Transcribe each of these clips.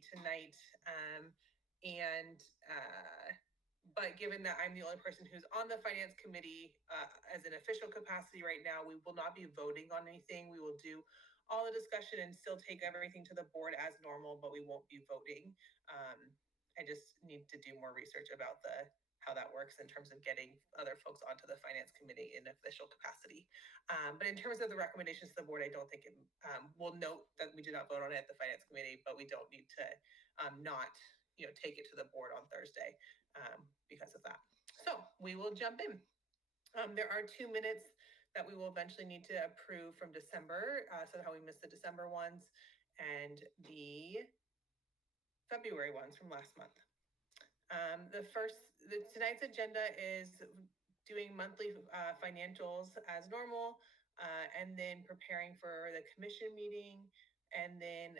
tonight. But given that I'm the only person who's on the finance committee as an official capacity right now, we will not be voting on anything. We will do all the discussion and still take everything to the board as normal, but we won't be voting. I just need to do more research about how that works in terms of getting other folks onto the finance committee in official capacity. But in terms of the recommendations to the board, I don't think we'll note that we did not vote on it at the finance committee, but we don't need to not take it to the board on Thursday because of that. So we will jump in. There are 2 minutes that we will eventually need to approve from December, so how we missed the December ones and the February ones from last month. Tonight's agenda is doing monthly financials as normal, and then preparing for the commission meeting, and then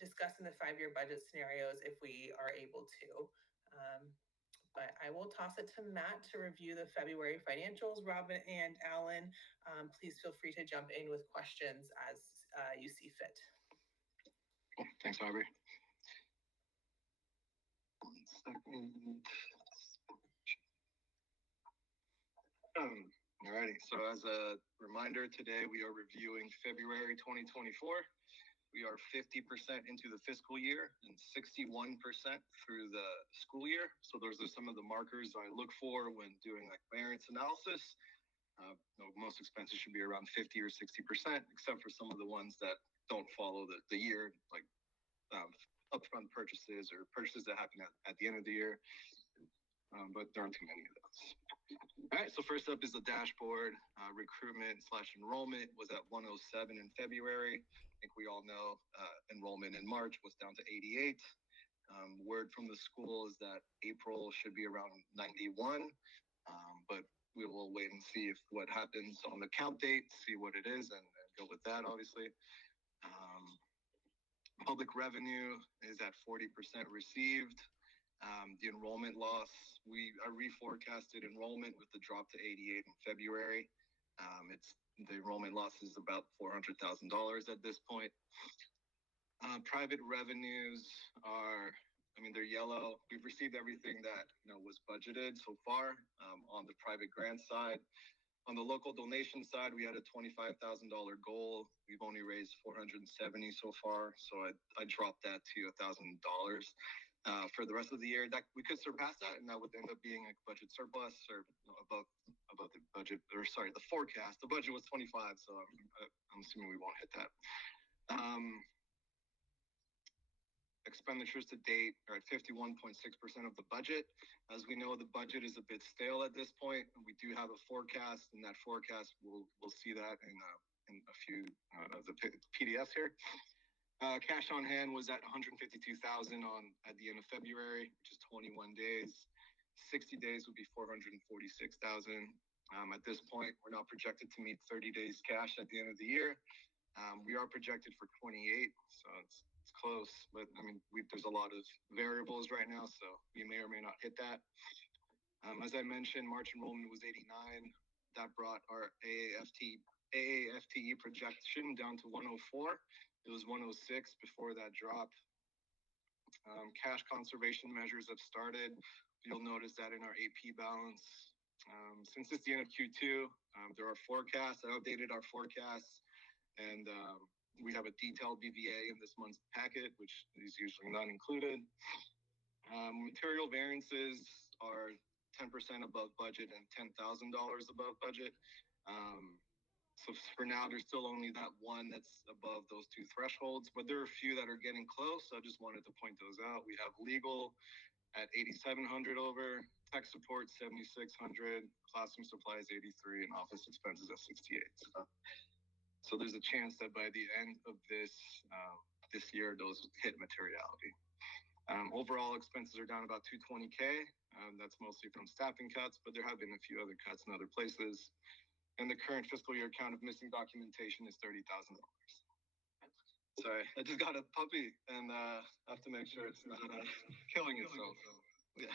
discussing the 5-year budget scenarios if we are able to. But I will toss it to Matt to review the February financials. Robin and Alan, please feel free to jump in with questions as you see fit. Cool. Thanks, Aubrey. 1 second. Alrighty, so as a reminder, today we are reviewing February 2024. We are 50% into the fiscal year and 61% through the school year. So those are some of the markers I look for when doing like variance analysis. Most expenses should be around 50 or 60%, except for some of the ones that don't follow the year, like upfront purchases or purchases that happen at the end of the year. But there aren't too many of those. All right, so first up is the dashboard. Recruitment/enrollment was at 107 in February. I think we all know enrollment in March was down to 88. Word from the school is that April should be around 91, but we will wait and see what happens on the count date, see what it is, and go with that, obviously. Public revenue is at 40% received. The enrollment loss, I reforecasted enrollment with the drop to 88 in February. The enrollment loss is about $400,000 at this point. Private revenues they're yellow. We've received everything that was budgeted so far on the private grant side. On the local donation side, we had a $25,000 goal. We've only raised $470 so far, so I dropped that to $1,000. For the rest of the year, that we could surpass that, and that would end up being a budget surplus or above the budget, or sorry, the forecast. The budget was 25, so I'm assuming we won't hit that. Expenditures to date are at 51.6% of the budget. As we know, the budget is a bit stale at this point. We do have a forecast, and that forecast we'll see that in a few of the PDFs here. Cash on hand was at $152,000 at the end of February, which is 21 days. 60 days would be $446,000. At this point, we're not projected to meet 30 days cash at the end of the year. We are projected for 28, so it's close, but there's a lot of variables right now, so we may or may not hit that. As I mentioned, March enrollment was 89. That brought our AAFTE projection down to 104. It was 106 before that drop. Cash conservation measures have started. You'll notice that in our AP balance. Since it's the end of Q2, there are forecasts. I updated our forecasts, and we have a detailed BVA in this month's packet, which is usually not included. Material variances are 10% above budget and $10,000 above budget. So for now, there's still only that one that's above those two thresholds, but there are a few that are getting close. So I just wanted to point those out. We have legal at 8,700 over, tech support 7,600, classroom supplies 83, and office expenses at 68. So there's a chance that by the end of this year, those hit materiality. Overall expenses are down about $220K. That's mostly from staffing cuts, but there have been a few other cuts in other places. And the current fiscal year count of missing documentation is $30,000. Sorry, I just got a puppy, and I have to make sure it's not killing itself. Yeah.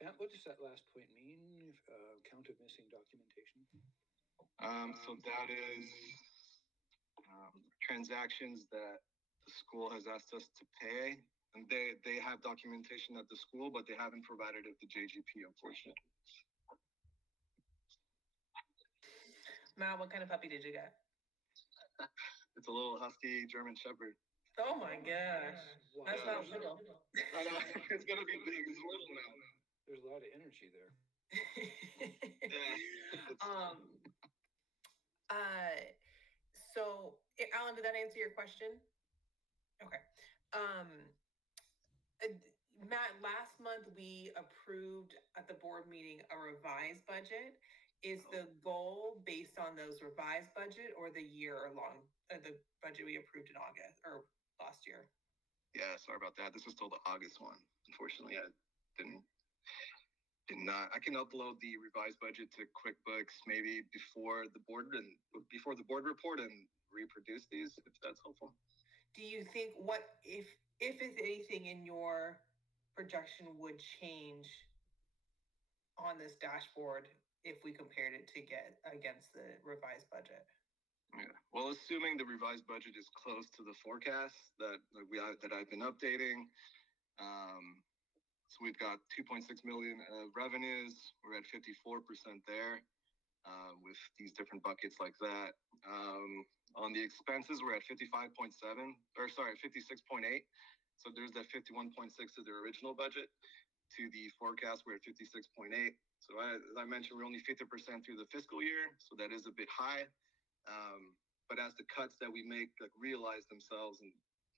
Matt, what does that last point mean? Count of missing documentation? So that is transactions that the school has asked us to pay And they have documentation at the school, but they haven't provided it to JGP, unfortunately. Matt, what kind of puppy did you get? It's a little husky German Shepherd. Oh my gosh. Wow. That's not little. I know, it's gonna be big. It's little now. There's a lot of energy there. So Alan, did that answer your question? Okay. Matt, last month we approved at the board meeting a revised budget. Is the goal based on those revised budget or the year long, the budget we approved in August or last year? Yeah, sorry about that. This was still the August one. Unfortunately, I did not. I can upload the revised budget to QuickBooks maybe before the board report and reproduce these if that's helpful. Do you think what if anything in your projection would change on this dashboard if we compared it to get against the revised budget? Yeah. Well, assuming the revised budget is close to the forecast that I've been updating, so we've got 2.6 million of revenues. We're at 54% there with these different buckets like that. On the expenses, we're at 56.8. So there's that 51.6 of the original budget. To the forecast, we're at 56.8. So as I mentioned, we're only 50% through the fiscal year, so that is a bit high. But as the cuts that we make realize themselves and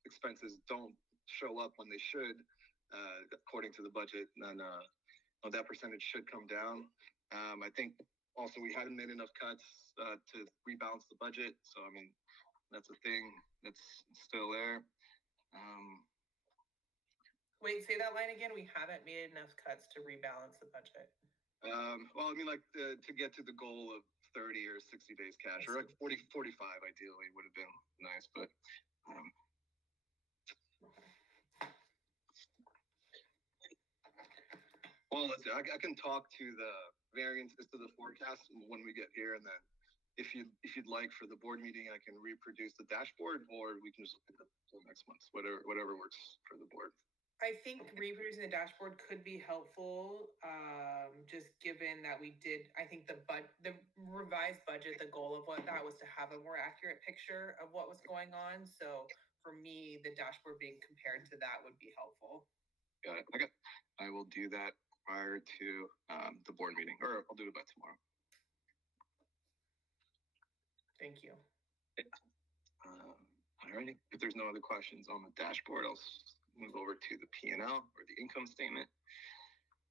expenses don't show up when they should, according to the budget, then that percentage should come down. I think also we haven't made enough cuts to rebalance the budget, so I mean that's a thing that's still there. Wait, say that line again. We haven't made enough cuts to rebalance the budget. Well, I mean, to get to the goal of 30 or 60 days cash, or 40, 45 ideally would have been nice, but well, let's see. I can talk to the variances to the forecast when we get here, and then if you'd like for the board meeting, I can reproduce the dashboard, or we can just look at it till next month, whatever works for the board. I think reproducing the dashboard could be helpful, just given that we did, I think the revised budget, the goal of what that was to have a more accurate picture of what was going on. So for me, the dashboard being compared to that would be helpful. Got it. Okay. I will do that prior to the board meeting, or I'll do it by tomorrow. Thank you. Alrighty. If there's no other questions on the dashboard, I'll move over to the P&L or the income statement.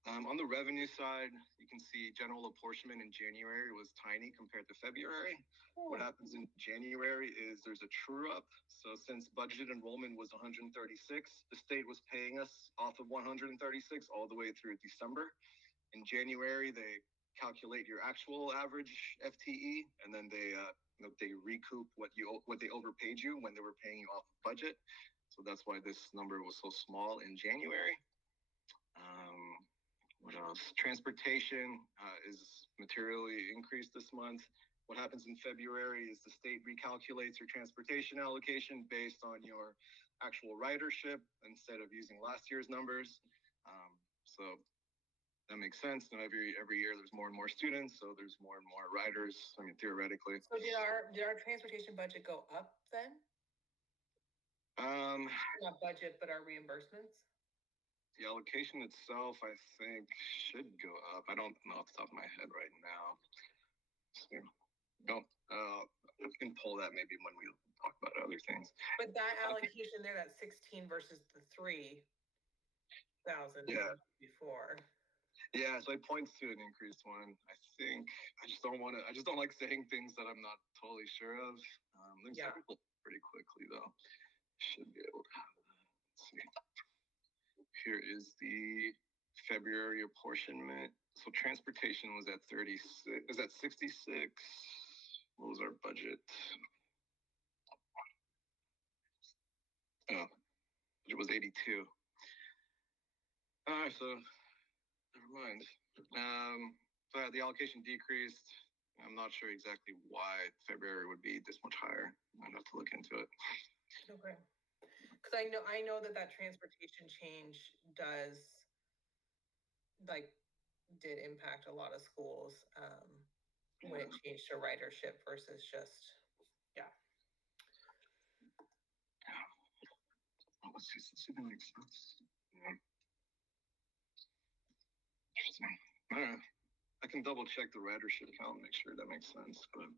On the revenue side, you can see general apportionment in January was tiny compared to February. What happens in January is there's a true up. So since budgeted enrollment was 136, the state was paying us off of 136 all the way through December. In January, they calculate your actual average FTE, and then they recoup what they overpaid you when they were paying you off budget. So that's why this number was so small in January. What else? Transportation is materially increased this month. What happens in February is the state recalculates your transportation allocation based on your actual ridership instead of using last year's numbers. So that makes sense. And every year there's more and more students, so there's more and more riders. I mean, theoretically. So did our transportation budget go up then? Not budget, but our reimbursements. The allocation itself, I think, should go up. I don't know off the top of my head right now. So, no, we can pull that maybe when we talk about other things. But that allocation there, that 16 versus the 3,000 before. Yeah, so it points to an increased one. I think I just don't like saying things that I'm not totally sure of. Let me pull pretty quickly though. Should be able to. Let's see. Here is the February apportionment. So transportation was at 36. Is that 66? What was our budget? Oh, it was 82. All right, so never mind. So the allocation decreased. I'm not sure exactly why February would be this much higher. I'd have to look into it. Okay. Cause I know that transportation change did impact a lot of schools, when it changed to ridership versus just, Let's see, this even makes sense. Yeah. Interesting. I don't know. I can double check the ridership count, make sure that makes sense. But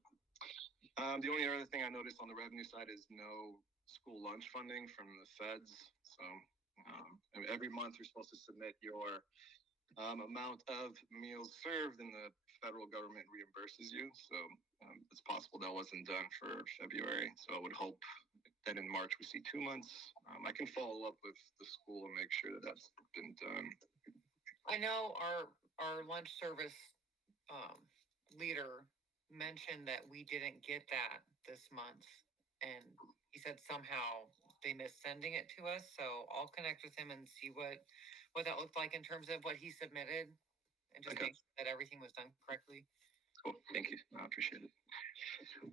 the only other thing I noticed on the revenue side is no school lunch funding from the feds. So I mean, every month you're supposed to submit your amount of meals served, and the federal government reimburses you. So it's possible that wasn't done for February. So I would hope that in March we see 2 months. I can follow up with the school and make sure that that's been done. I know our lunch service leader mentioned that we didn't get that this month, and he said somehow they missed sending it to us. So I'll connect with him and see what that looked like in terms of what he submitted, and just make sure that everything was done correctly. Cool, thank you. I appreciate it. So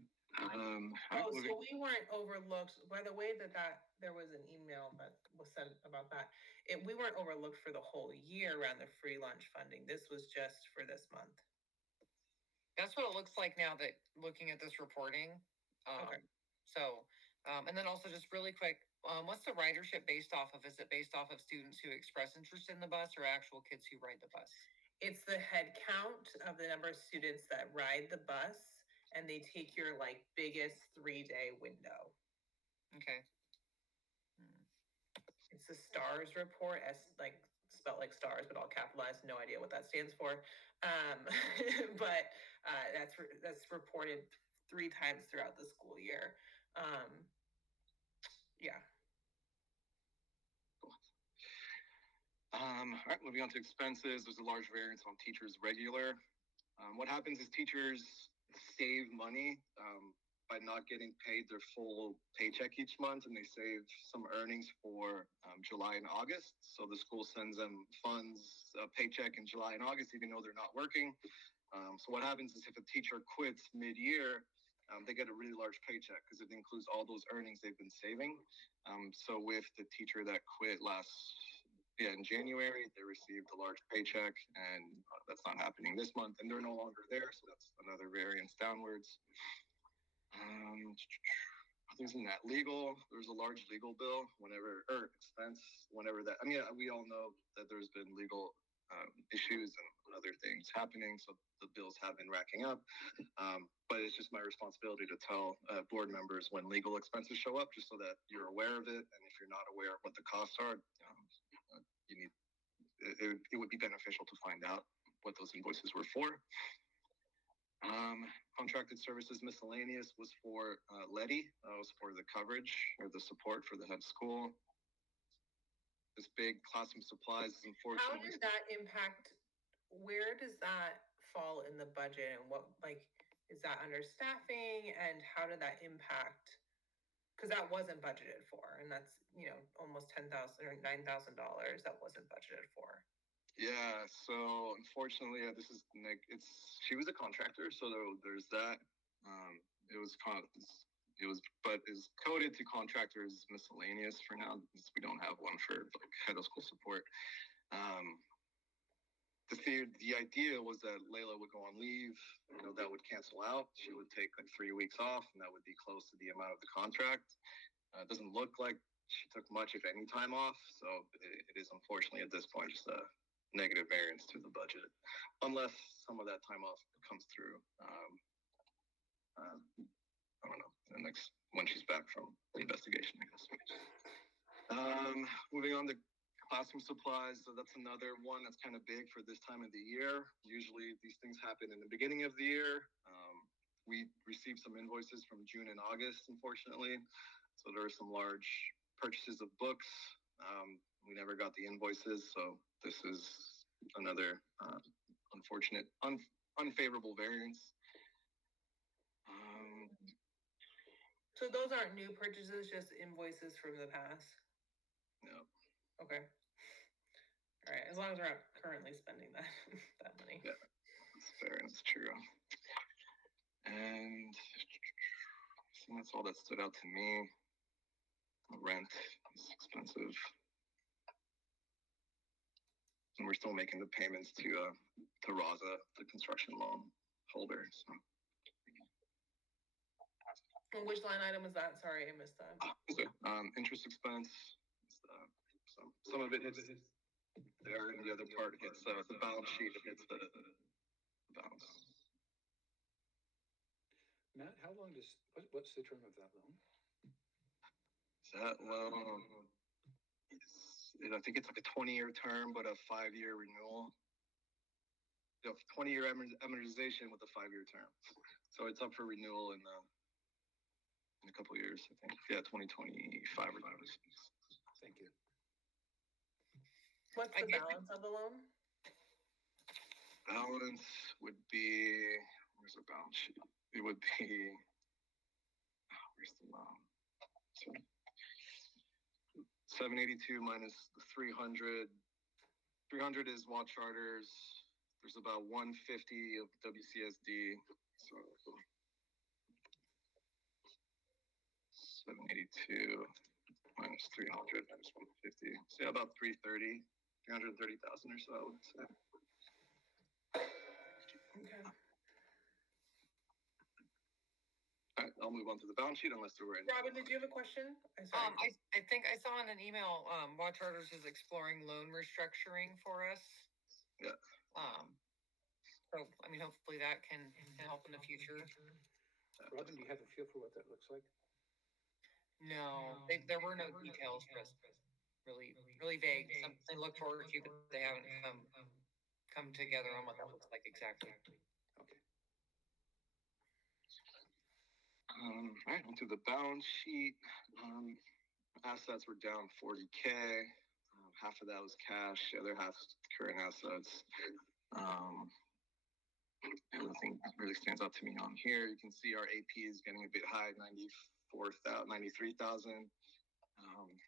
we weren't overlooked by the way that there was an email that was sent about that. We weren't overlooked for the whole year around the free lunch funding. This was just for this month. That's what it looks like now that looking at this reporting. Okay. So, and then also just really quick, what's the ridership based off of? Is it based off of students who express interest in the bus or actual kids who ride the bus? It's the head count of the number of students that ride the bus, and they take your biggest 3-day window. Okay. It's the STARS report, spelled like stars, but all capitalized. No idea what that stands for. But that's reported 3 times throughout the school year. Yeah. Cool. All right, moving on to expenses. There's a large variance on teachers' regular. What happens is teachers save money by not getting paid their full paycheck each month, and they save some earnings for July and August. So the school sends them funds, a paycheck in July and August, even though they're not working. So what happens is if a teacher quits mid-year, they get a really large paycheck because it includes all those earnings they've been saving. So with the teacher that quit in January, they received a large paycheck, and that's not happening this month, and they're no longer there, so that's another variance downwards. Others in that legal, there's a large legal bill expense whenever that. I mean, we all know that there's been legal issues and other things happening, so the bills have been racking up. But it's just my responsibility to tell board members when legal expenses show up, just so that you're aware of it. And if you're not aware of what the costs are, it would be beneficial to find out what those invoices were for. Contracted services miscellaneous was for Letty. Was for the coverage or the support for the head school. This big classroom supplies is unfortunately. How does that impact? Where does that fall in the budget, and what is that under staffing, and how did that impact? Because that wasn't budgeted for, and that's almost $10,000 or $9,000 that wasn't budgeted for. Yeah, so unfortunately, she was a contractor, so there's that. But is coded to contractors miscellaneous for now, because we don't have one for head of school support. The idea was that Layla would go on leave, that would cancel out. She would take 3 weeks off, and that would be close to the amount of the contract. It doesn't look like she took much, if any, time off, so it is unfortunately at this point just a negative variance to the budget, unless some of that time off comes through. I don't know, when she's back from the investigation, I guess. Moving on to classroom supplies, so that's another one that's kind of big for this time of the year. Usually these things happen in the beginning of the year. We received some invoices from June and August, unfortunately. So there are some large purchases of books. We never got the invoices, so this is another unfortunate, unfavorable variance. So those aren't new purchases, just invoices from the past? No. Okay. All right, as long as we're not currently spending that money. Yeah, that's fair, that's true. And I think that's all that stood out to me. Rent, It's expensive. And we're still making the payments to Raza, the construction loan holder. So. And which line item is that? Sorry, I missed that. Interest expense. Some of it hits there, and the other part hits the balance sheet. It hits the balance. Matt, how long what's the term of that loan? That loan I think it's like a 20-year term, but a 5-year renewal. 20-year amortization with a 5-year term. So it's up for renewal in a couple of years, I think. Yeah, 2025 or whatever. Thank you. What's the balance of the loan? Balance would be, where's the balance sheet? It would be, where's the loan? So 782 minus the 300. 300 is Watt Charters. There's about 150 of WCSD. So 782 minus 300 minus 150. So yeah, about 330,000 or so, I would say. Okay. All right, I'll move on to the balance sheet unless there were any. Robin, did you have a question? I think I saw in an email, Watt Charters is exploring loan restructuring for us. Yeah. So, I mean, hopefully that can help in the future. Robin, do you have a feel for what that looks like? No, there were no details, Chris. Really vague. Something to look forward to, but they haven't come together on what that looks like exactly. Okay. All right, onto the balance sheet. Assets were down 40K. Half of that was cash. The other half current assets. Nothing really stands out to me on here. You can see our AP is getting a bit high, 93,000.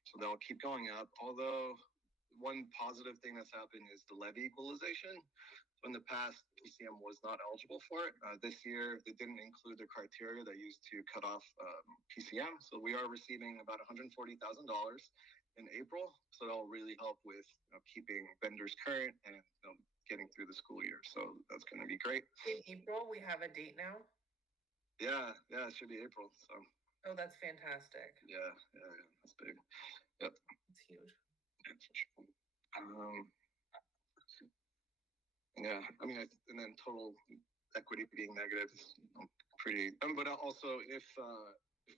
So they'll keep going up. Although one positive thing that's happened is the levy equalization. In the past, PCM was not eligible for it. This year, they didn't include the criteria they used to cut off PCM. So we are receiving about $140,000 in April. So that'll really help with keeping vendors current and getting through the school year. So that's going to be great. In April, we have a date now? Yeah, it should be April. So. Oh, that's fantastic. Yeah, that's big. Yep. It's huge. Yeah, I mean, and then total equity being negative is pretty. But also, if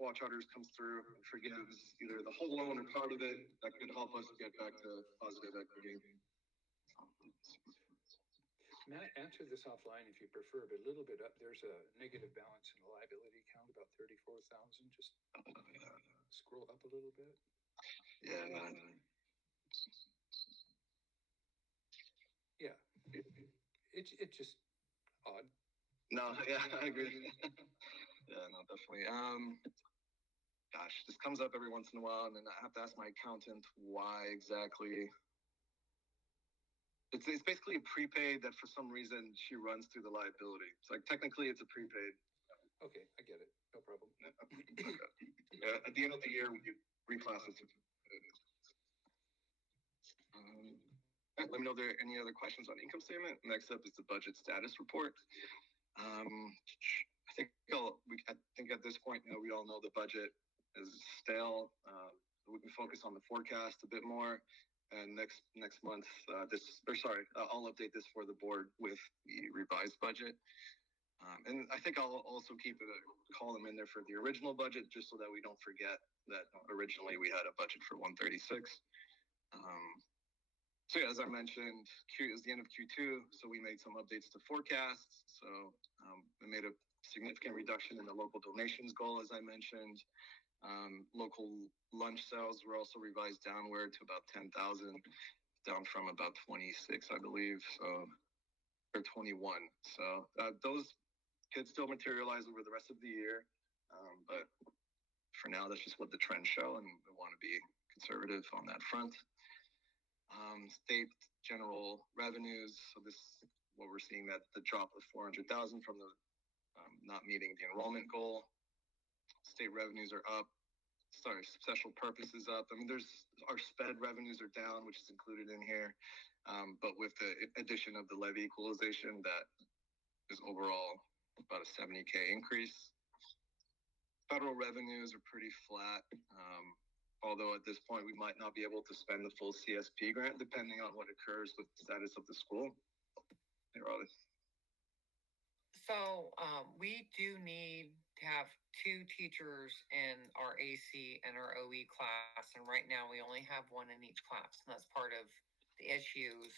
Watt Charters comes through and forgives either the whole loan or part of it, that could help us get back to positive equity. Matt, answer this offline if you prefer, but a little bit up. There's a negative balance in the liability account, about 34,000. Just scroll up a little bit. Yeah. Yeah. It's just odd. No, yeah, I agree. Yeah, no, definitely. Gosh, this comes up every once in a while, and then I have to ask my accountant why exactly. It's basically a prepaid that for some reason she runs through the liability. It's like technically it's a prepaid. Okay, I get it. No problem. Okay. At the end of the year, we reclass it to. Let me know if there are any other questions on income statement. Next up is the budget status report. I think at this point, we all know the budget is stale. We can focus on the forecast a bit more. And next month, I'll update this for the board with the revised budget. And I think I'll also keep a column in there for the original budget, just so that we don't forget that originally we had a budget for 136. So yeah, as I mentioned, Q is the end of Q2, so we made some updates to forecasts. So we made a significant reduction in the local donations goal, as I mentioned. Local lunch sales were also revised downward to about 10,000, down from about 26, I believe, or 21. So those could still materialize over the rest of the year, but for now, that's just what the trends show, and we want to be conservative on that front. State general revenues. So this is what we're seeing, that the drop of 400,000 from the not meeting the enrollment goal. State revenues are up special purposes up. I mean, there's our sped revenues are down, which is included in here. But with the addition of the levy equalization, that is overall about a 70K increase. Federal revenues are pretty flat. Although at this point we might not be able to spend the full CSP grant depending on what occurs with the status of the school. Hey, Raleigh. So, we do need to have 2 teachers in our AC and our OE class, and right now we only have 1 in each class, and that's part of the issues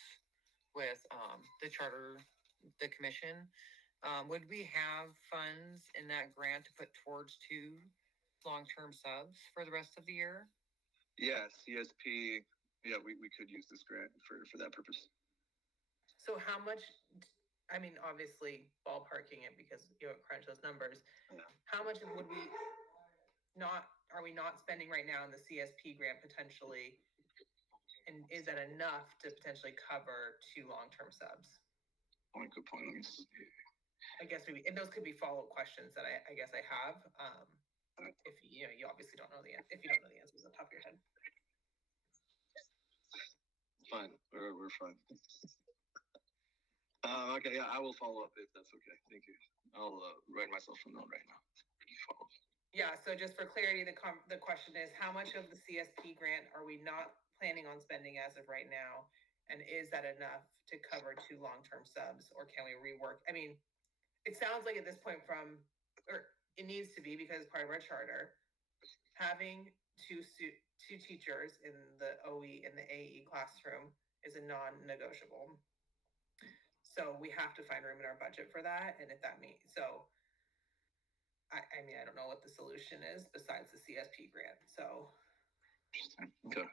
with, the commission. Would we have funds in that grant to put towards 2 long-term subs for the rest of the year? Yeah, CSP. Yeah, we could use this grant for that purpose. So how much, I mean, obviously ballparking it because you don't crunch those numbers. Yeah. How much would we are we not spending right now in the CSP grant potentially? And is that enough to potentially cover 2 long-term subs? Oh, good point. Let me see. I guess maybe, and those could be follow-up questions that I guess I have. If you know, you obviously don't know if you don't know the answers on the top of your head. Fine, we're fine. Okay, yeah, I will follow up if that's okay. Thank you. I'll write myself a note right now. Yeah, so just for clarity, the question is, how much of the CSP grant are we not planning on spending as of right now? And is that enough to cover 2 long-term subs, or can we rework? I mean, it sounds like at this point or it needs to be because it's part of our charter, having two teachers in the OE and the AE classroom is a non-negotiable. So we have to find room in our budget for that. And if that means, so I mean, I don't know what the solution is besides the CSP grant. So. Interesting. Okay.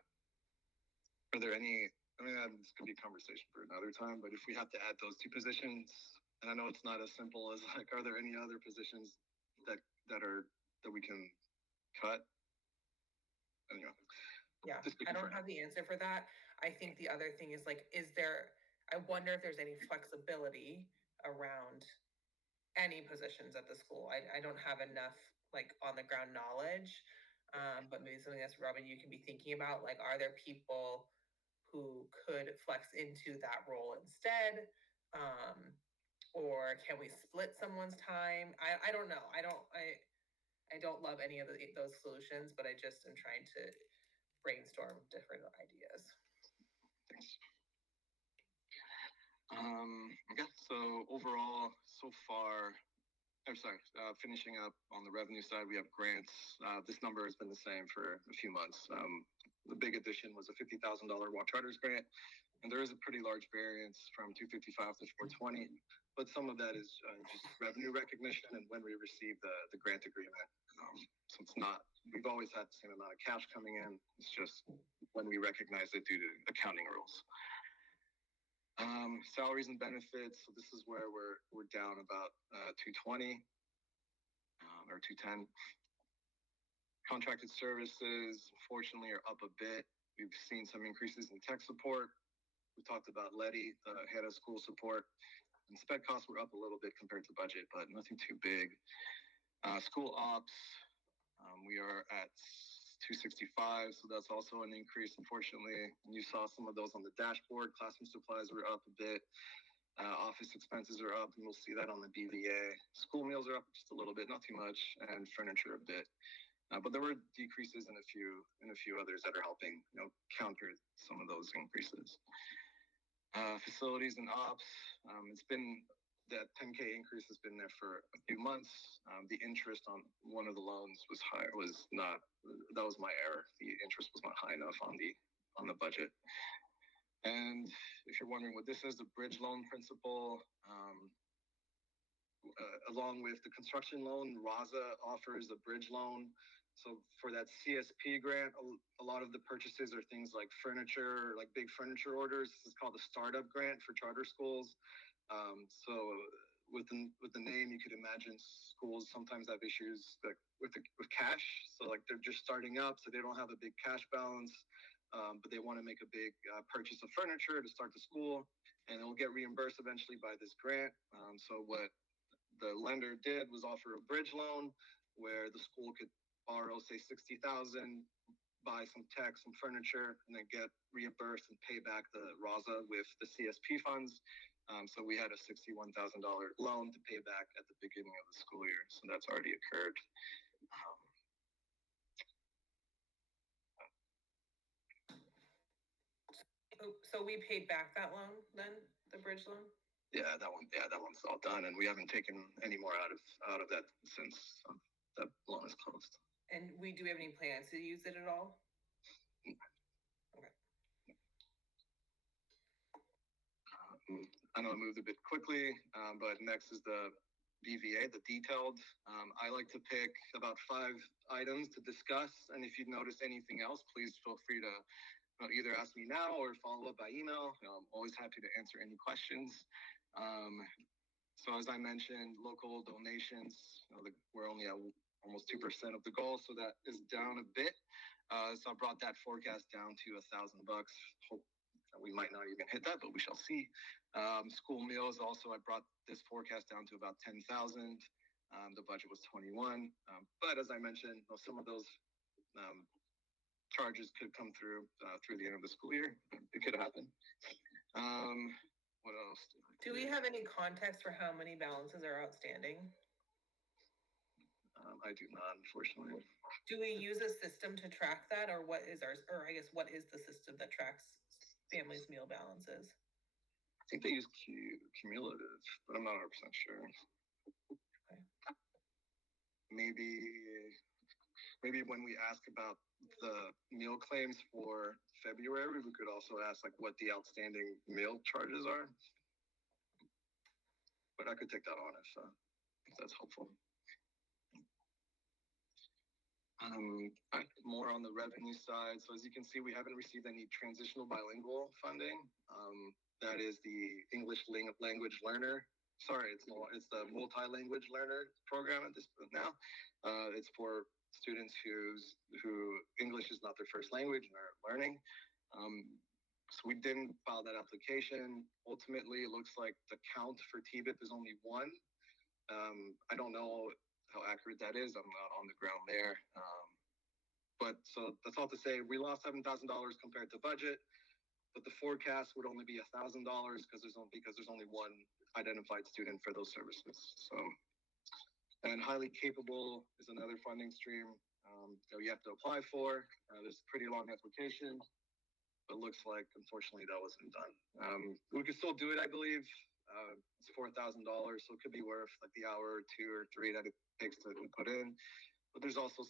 Are there any, I mean, this could be a conversation for another time, but if we have to add those 2 positions, and I know it's not as simple as like, are there any other positions that we can cut? And, you know, yeah, I don't have the answer for that. I think the other thing is like, I wonder if there's any flexibility around any positions at the school. I don't have enough like on the ground knowledge, but maybe something that's Robin, you can be thinking about, like, are there people who could flex into that role instead? Or can we split someone's time? I don't know. I don't love any of those solutions, but I just am trying to brainstorm different ideas. Thanks. Okay, so overall, so far, finishing up on the revenue side, we have grants. This number has been the same for a few months. The big addition was a $50,000 Walk Charters grant, and there is a pretty large variance from 255 to 420, but some of that is just revenue recognition and when we receive the grant agreement. So it's not, we've always had the same amount of cash coming in, it's just when we recognize it due to accounting rules. Salaries and benefits. So this is where we're down about 220 or 210. Contracted services, fortunately, are up a bit. We've seen some increases in tech support. We talked about Letty, the head of school support, and sped costs were up a little bit compared to budget, but nothing too big. School ops, we are at 265, so that's also an increase, unfortunately. And you saw some of those on the dashboard. Classroom supplies were up a bit. Office expenses are up, and we'll see that on the BVA. School meals are up just a little bit, not too much, and furniture a bit. But there were decreases in a few others that are helping, counter some of those increases. Facilities and ops, it's been that 10K increase has been there for a few months. The interest on one of the loans was higher, that was my error. The interest was not high enough on the budget. And if you're wondering what this is, the bridge loan principal, along with the construction loan, RAZA offers a bridge loan. So for that CSP grant, a lot of the purchases are things like furniture, like big furniture orders. This is called the startup grant for charter schools. So with the name, you could imagine schools sometimes have issues with cash. So like they're just starting up, so they don't have a big cash balance, but they want to make a big purchase of furniture to start the school, and it will get reimbursed eventually by this grant. So what the lender did was offer a bridge loan where the school could borrow, say 60,000, buy some tech, some furniture, and then get reimbursed and pay back the RASA with the CSP funds. So we had a $61,000 loan to pay back at the beginning of the school year. So that's already occurred. So we paid back that loan then, the bridge loan? Yeah, that one's all done, and we haven't taken any more out of that since that loan is closed. And do we have any plans to use it at all? I know I moved a bit quickly, but next is the BVA, the detailed. I like to pick about 5 items to discuss, and if you notice anything else, please feel free to either ask me now or follow up by email. I'm always happy to answer any questions. So as I mentioned, local donations, we're only at almost 2% of the goal, so that is down a bit. So I brought that forecast down to $1,000. Hope we might not even hit that, but we shall see. School meals also, I brought this forecast down to about 10,000. The budget was 21. But as I mentioned, some of those charges could come through the end of the school year. It could happen. What else? Do we have any context for how many balances are outstanding? I do not, unfortunately. Do we use a system to track that, or what is what is the system that tracks families' meal balances? I think they use cumulative, but I'm not 100% sure. Okay. Maybe when we ask about the meal claims for February, we could also ask like what the outstanding meal charges are. But I could take that on if that's helpful. More on the revenue side. So as you can see, we haven't received any transitional bilingual funding. That is the English language learner. Sorry, it's the multi-language learner program at this point now. It's for students who English is not their first language and are learning. So we didn't file that application. Ultimately, it looks like the count for TBIP is only 1. I don't know how accurate that is. I'm not on the ground there. But so that's all to say, we lost $7,000 compared to budget, but the forecast would only be $1,000 because there's only 1 identified student for those services. So, and highly capable is another funding stream that you have to apply for. There's a pretty long application, but looks like unfortunately that wasn't done. We could still do it, I believe. It's $4,000, so it could be worth like the hour or 2 or 3 that it takes to put in. But there's also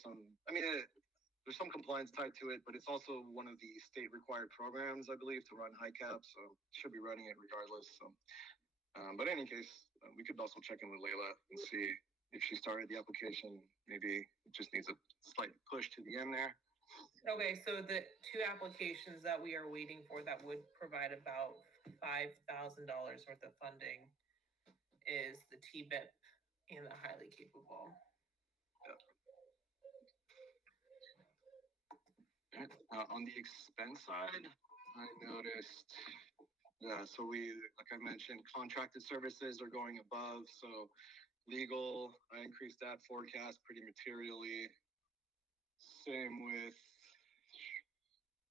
there's some compliance tied to it, but it's also one of the state required programs, I believe, to run HICAP, so should be running it regardless. So, but in any case, we could also check in with Layla and see if she started the application. Maybe it just needs a slight push to the end there. Okay, so the 2 applications that we are waiting for that would provide about $5,000 worth of funding is the TBIP and the highly capable. On the expense side, I noticed, so like I mentioned, contracted services are going above. So legal, I increased that forecast pretty materially. Same with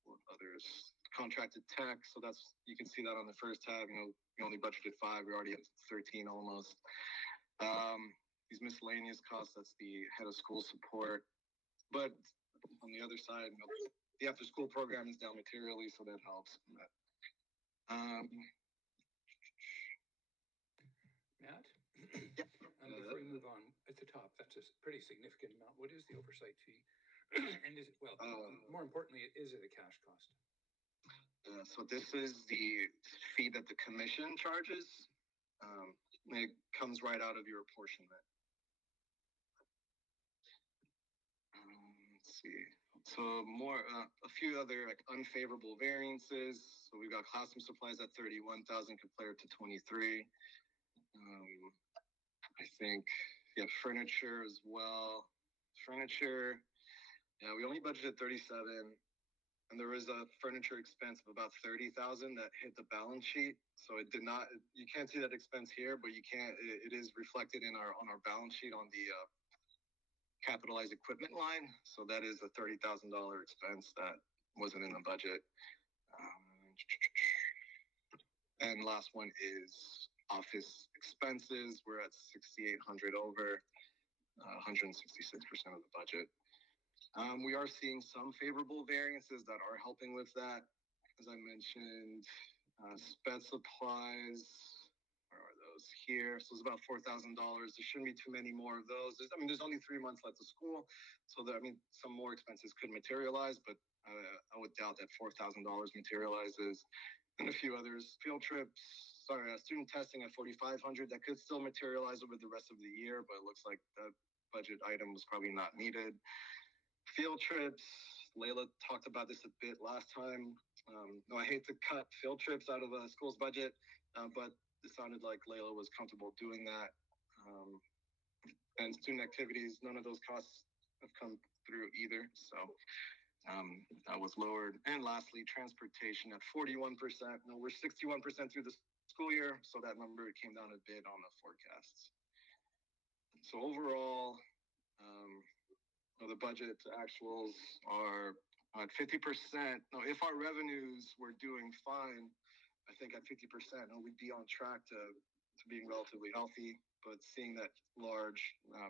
what others, contracted tech. So you can see that on the first tab, we only budgeted 5, we're already at 13 almost. These miscellaneous costs, that's the head of school support. But on the other side, the after school program is down materially, so that helps. Matt? Yep. Before we move on, at the top, that's a pretty significant amount. What is the oversight fee? And more importantly, is it a cash cost? So this is the fee that the commission charges. It comes right out of your apportionment. Let's see. So a few other like unfavorable variances. So we've got classroom supplies at 31,000 compared to 23. I think furniture as well. Furniture, we only budgeted 37, and there was a furniture expense of about 30,000 that hit the balance sheet. So it did not. You can't see that expense here, but you can. It is reflected on our balance sheet on the capitalized equipment line. So that is a $30,000 expense that wasn't in the budget. And last one is office expenses. We're at 6,800 over, 166% of the budget. We are seeing some favorable variances that are helping with that. As I mentioned, sped supplies, where are those? Here. So it's about $4,000. There shouldn't be too many more of those. There's only 3 months left of school. So some more expenses could materialize, but I would doubt that $4,000 materializes. And a few others. Field trips, student testing at 4,500. That could still materialize over the rest of the year, but it looks like that budget item was probably not needed. Field trips, Layla talked about this a bit last time. No, I hate to cut field trips out of a school's budget, but it sounded like Layla was comfortable doing that. And student activities, none of those costs have come through either, so that was lowered. And lastly, transportation at 41%. No, we're 61% through the school year, so that number came down a bit on the forecasts. So overall, the budget actuals are at 50%. Now, if our revenues were doing fine, I think at 50%, we'd be on track to being relatively healthy. But seeing that large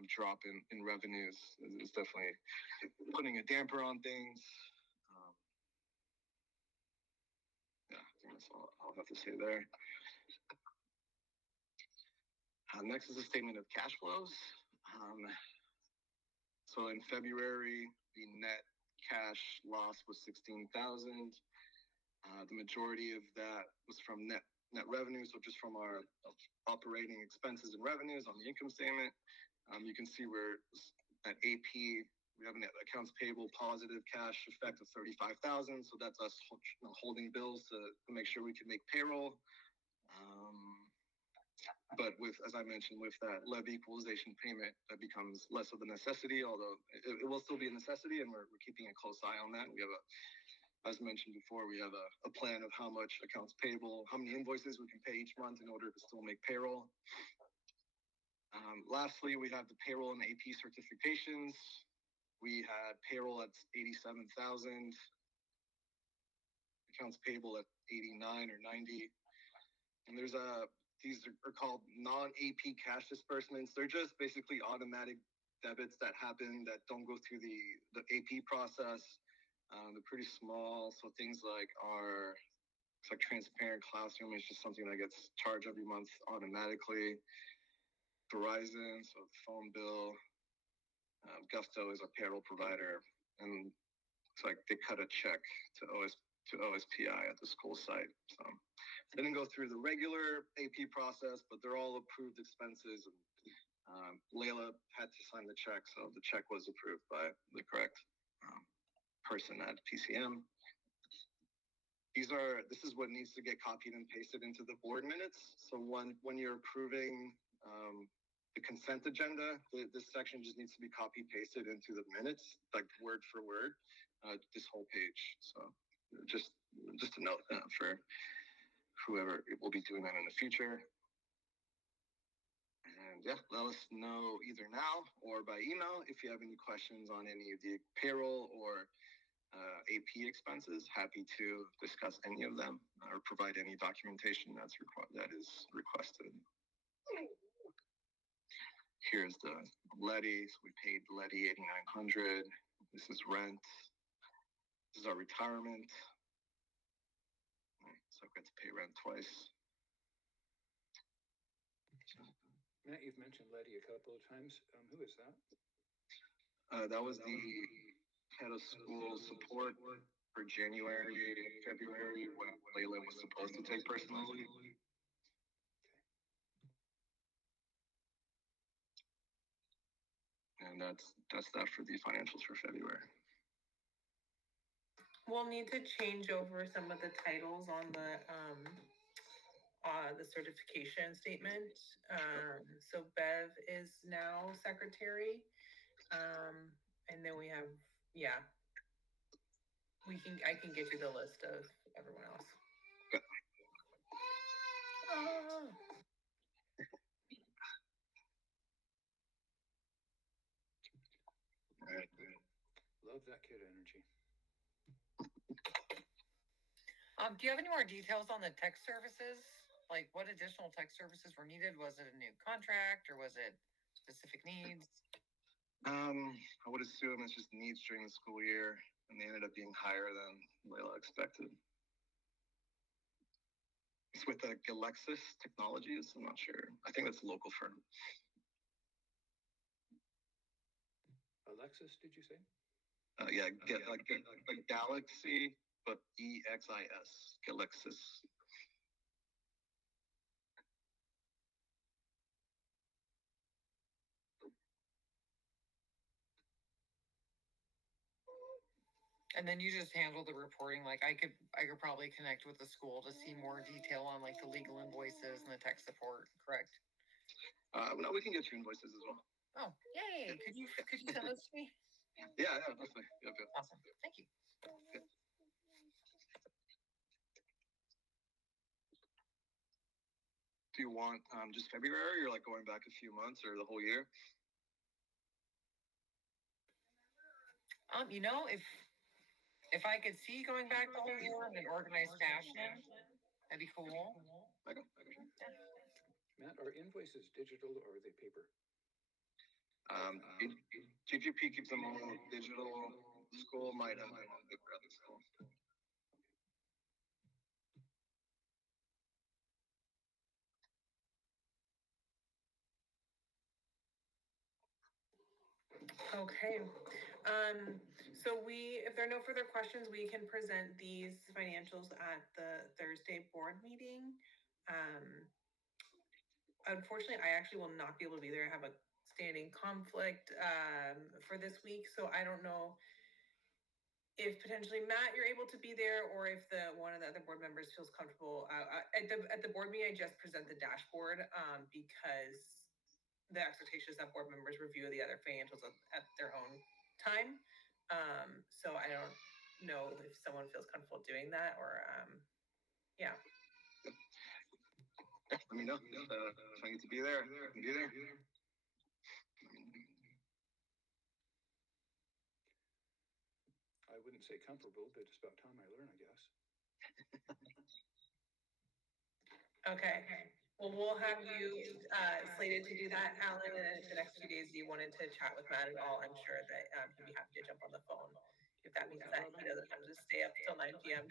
drop in revenues is definitely putting a damper on things. Yeah, I think that's all I'll have to say there. Next is a statement of cash flows. So in February, the net cash loss was $16,000. The majority of that was from net revenue, so just from our operating expenses and revenues on the income statement. You can see we're at AP, we have an accounts payable positive cash effect of $35,000. So that's us holding bills to make sure we can make payroll. But as I mentioned, with that levy equalization payment, that becomes less of a necessity, although it will still be a necessity, and we're keeping a close eye on that. We have as mentioned before, we have a plan of how much accounts payable, how many invoices we can pay each month in order to still make payroll. Lastly, we have the payroll and AP certifications. We had payroll at 87,000, accounts payable at 89 or 90. And these are called non-AP cash disbursements. They're just basically automatic debits that happen that don't go through the AP process. They're pretty small. So things like it's like transparent classroom is just something that gets charged every month automatically. Verizon, so the phone bill. Gusto is a payroll provider, and it's like they cut a check to OSPI at the school site. So they didn't go through the regular AP process, but they're all approved expenses. And Layla had to sign the check, so the check was approved by the correct person at PCM. This is what needs to get copied and pasted into the board minutes. So when you're approving the consent agenda, this section just needs to be copy pasted into the minutes, like word for word, this whole page. So just a note for whoever will be doing that in the future. And yeah, let us know either now or by email if you have any questions on any of the payroll or AP expenses. Happy to discuss any of them or provide any documentation that is requested. Here's the levy. So we paid the levy $8,900. This is rent. This is our retirement. So I've got to pay rent twice. Matt, you've mentioned Letty a couple of times. Who is that? That was the head of school support for January and February when Layla was supposed to take personal leave. And that's that for the financials for February. We'll need to change over some of the titles on the certification statement. So Bev is now secretary. And then we have, I can get you the list of everyone else. Okay. energy. Do you have any more details on the tech services? Like what additional tech services were needed? Was it a new contract or was it specific needs? I would assume it's just needs during the school year, and they ended up being higher than Layla expected. It's with Alexis Technologies. I'm not sure. I think that's a local firm. Alexis, did you say? Yeah, like Galaxy, but EXIS, Galaxis. And then you just handle the reporting. Like I could probably connect with the school to see more detail on like the legal invoices and the tech support, correct? No, we can get you invoices as well. Oh, yay. Could you send those to me? Yeah, definitely. Yep. Awesome. Thank you. Do you want just February or like going back a few months or the whole year? You know, if I could see going back the whole year in an organized fashion, that'd be cool. Okay. Matt, are invoices digital or are they paper? GGP keeps them all digital. School might have them on paper at the school. Okay. So if there are no further questions, we can present these financials at the Thursday board meeting. Unfortunately, I actually will not be able to be there. I have a standing conflict for this week, so I don't know if potentially Matt, you're able to be there, or if one of the other board members feels comfortable. At the board meeting, I just present the dashboard because the expectation is that board members review the other financials at their own time. So I don't know if someone feels comfortable doing that, or yeah. Let me know if I need to be there. I can be there. I wouldn't say comfortable, but it's about time I learn, I guess. Okay. Well, we'll have you slated to do that, Alan, and the next few days you wanted to chat with Matt at all, I'm sure that he'd be happy to jump on the phone. If that means that he doesn't have to stay up till 9 p.m.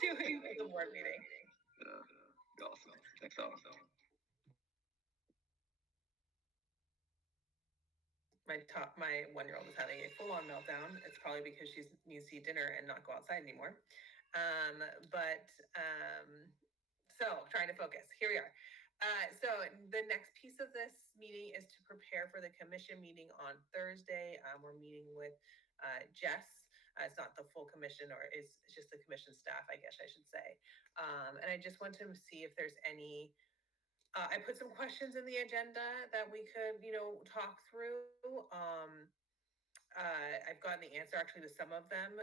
doing the board meeting. Awesome. Thanks, Alan. My 1-year-old is having a full-on meltdown. It's probably because she needs to eat dinner and not go outside anymore. So trying to focus. Here we are. So the next piece of this meeting is to prepare for the commission meeting on Thursday. We're meeting with Jess. It's not the full commission, or it's just the commission staff, I guess I should say. And I just want to see if there's any. I put some questions in the agenda that we could, talk through. I've gotten the answer actually to some of them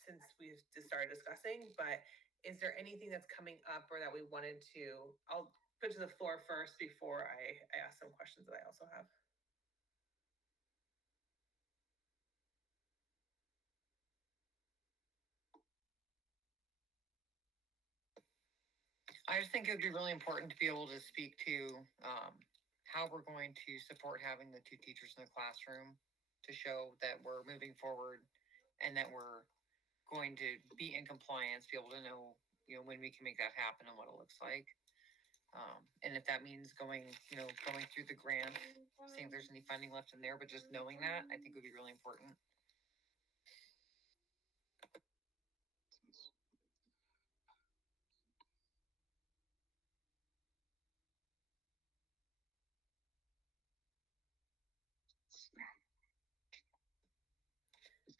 since we've just started discussing, but is there anything that's coming up or that we wanted to, I'll put to the floor first before I ask some questions that I also have. I just think it would be really important to be able to speak to how we're going to support having the 2 teachers in the classroom to show that we're moving forward and that we're going to be in compliance, be able to know, when we can make that happen and what it looks like. And if that means going through the grant, seeing if there's any funding left in there, but just knowing that, I think would be really important.